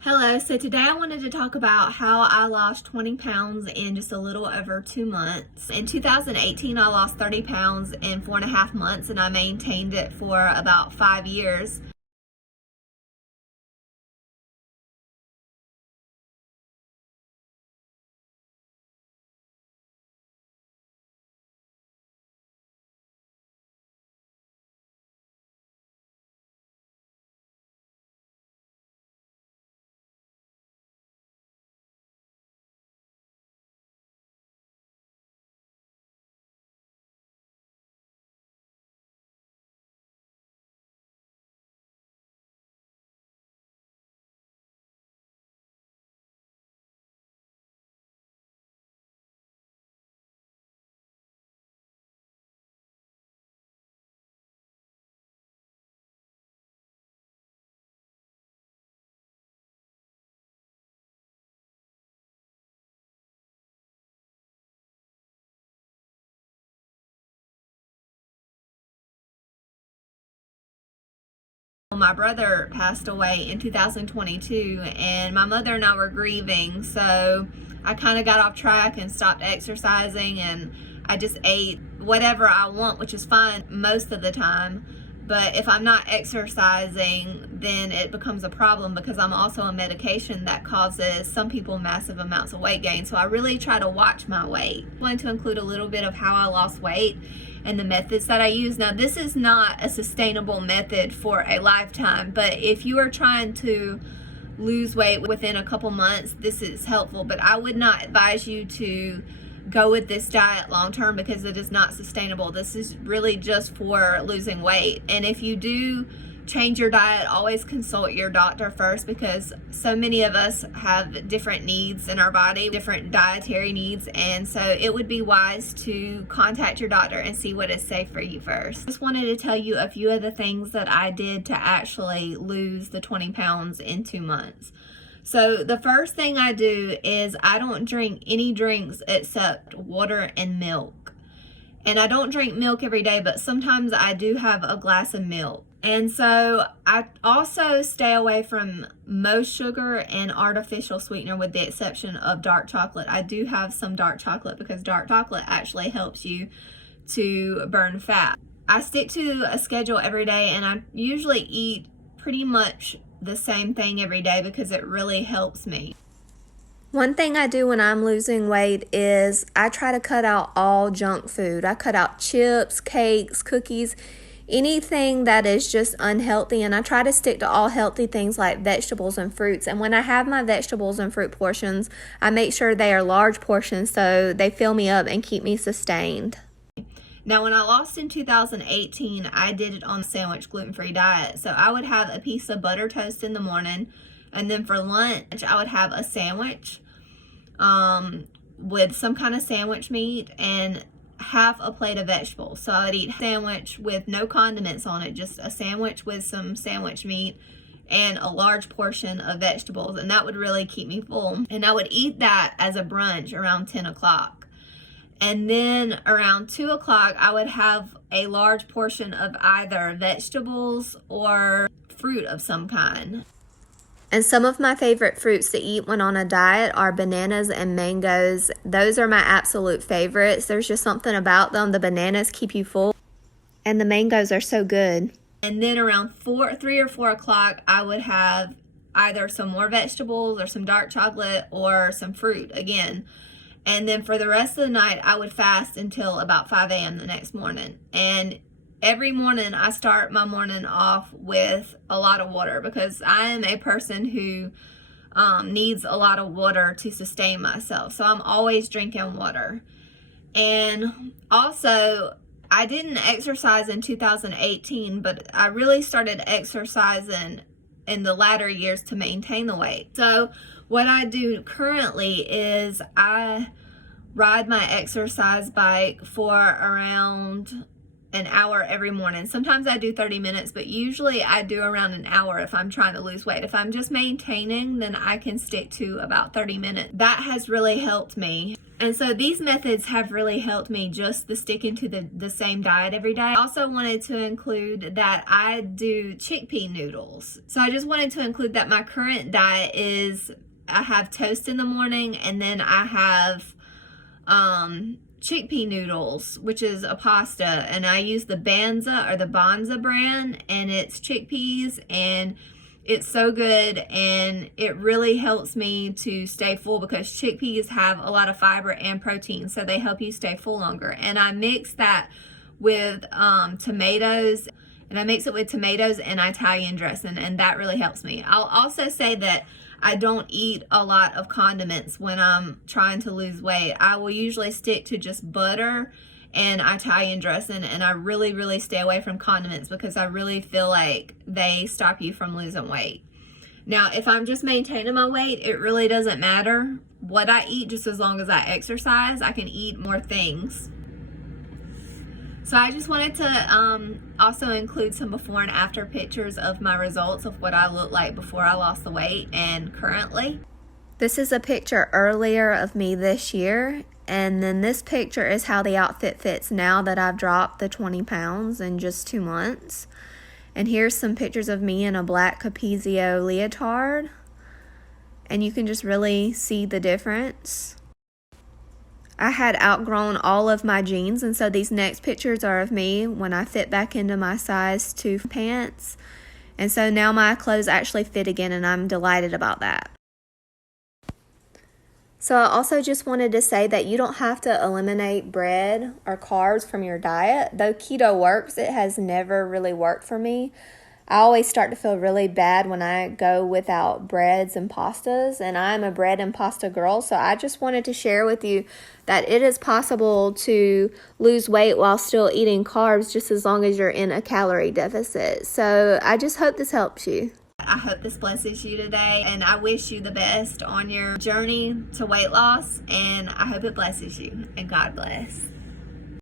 Hello, so today I wanted to talk about how I lost 20 pounds in just a little over 2 months. In 2018, I lost 30 pounds in 4.5 months, and I maintained it for about 5 years. My brother passed away in 2022, and my mother and I were grieving, so I kind of got off track and stopped exercising, and I just ate whatever I want, which is fine most of the time. But if I'm not exercising, then it becomes a problem because I'm also on medication that causes some people massive amounts of weight gain. So I really try to watch my weight. I wanted to include a little bit of how I lost weight and the methods that I use. Now, this is not a sustainable method for a lifetime, but if you are trying to lose weight within a couple months, this is helpful. But I would not advise you to go with this diet long term because it is not sustainable. This is really just for losing weight. And if you do change your diet, always consult your doctor first, because so many of us have different needs in our body, different dietary needs, and so it would be wise to contact your doctor and see what is safe for you first. Just wanted to tell you a few of the things that I did to actually lose the 20 pounds in 2 months. So the first thing I do is I don't drink any drinks except water and milk. And I don't drink milk every day, but sometimes I do have a glass of milk. And so I also stay away from most sugar and artificial sweetener with the exception of dark chocolate. I do have some dark chocolate because dark chocolate actually helps you to burn fat. I stick to a schedule every day, and I usually eat pretty much the same thing every day because it really helps me. One thing I do when I'm losing weight is I try to cut out all junk food. I cut out chips, cakes, cookies, anything that is just unhealthy, and I try to stick to all healthy things like vegetables and fruits. And when I have my vegetables and fruit portions, I make sure they are large portions so they fill me up and keep me sustained. Now, when I lost in 2018, I did it on the sandwich gluten-free diet. So I would have a piece of butter toast in the morning, and then for lunch, I would have a sandwich with some kind of sandwich meat and half a plate of vegetables. So I would eat a sandwich with no condiments on it, just a sandwich with some sandwich meat and a large portion of vegetables, and that would really keep me full. And I would eat that as a brunch around 10 o'clock. And then around 2 o'clock, I would have a large portion of either vegetables or fruit of some kind. And some of my favorite fruits to eat when on a diet are bananas and mangoes. Those are my absolute favorites. There's just something about them. The bananas keep you full, and the mangoes are so good. And then around 3 or 4 o'clock, I would have either some more vegetables or some dark chocolate or some fruit again. And then for the rest of the night, I would fast until about 5 a.m. the next morning. And every morning I start my morning off with a lot of water because I am a person who needs a lot of water to sustain myself. So I'm always drinking water. And also, I didn't exercise in 2018, but I really started exercising in the latter years to maintain the weight. So what I do currently is I ride my exercise bike for around an hour every morning. Sometimes I do 30 minutes, but usually I do around an hour if I'm trying to lose weight. If I'm just maintaining, then I can stick to about 30 minutes. That has really helped me. And so these methods have really helped me, just the sticking to the same diet every day. I also wanted to include that I do chickpea noodles. So I just wanted to include that my current diet is I have toast in the morning, and then I have chickpea noodles, which is a pasta, and I use the Banza brand, and it's chickpeas, and it's so good, and it really helps me to stay full because chickpeas have a lot of fiber and protein, so they help you stay full longer. And I mix that with tomatoes, and I mix it with tomatoes and Italian dressing, and that really helps me. I'll also say that I don't eat a lot of condiments when I'm trying to lose weight. I will usually stick to just butter and Italian dressing, and I really stay away from condiments because I really feel like they stop you from losing weight. Now, if I'm just maintaining my weight, it really doesn't matter what I eat, just as long as I exercise. I can eat more things. So I just wanted to also include some before and after pictures of my results of what I look like before I lost the weight and currently. This is a picture earlier of me this year, and then this picture is how the outfit fits now that I've dropped the 20 pounds in just 2 months. And here's some pictures of me in a black Capezio leotard, and you can just really see the difference. I had outgrown all of my jeans, and so these next pictures are of me when I fit back into my size 2 pants. And so now my clothes actually fit again, and I'm delighted about that. So I also just wanted to say that you don't have to eliminate bread or carbs from your diet. Though keto works, it has never really worked for me. I always start to feel really bad when I go without breads and pastas, and I'm a bread and pasta girl, so I just wanted to share with you that it is possible to lose weight while still eating carbs, just as long as you're in a calorie deficit. So I just hope this helps you. I hope this blesses you today, and I wish you the best on your journey to weight loss, and I hope it blesses you, and God bless.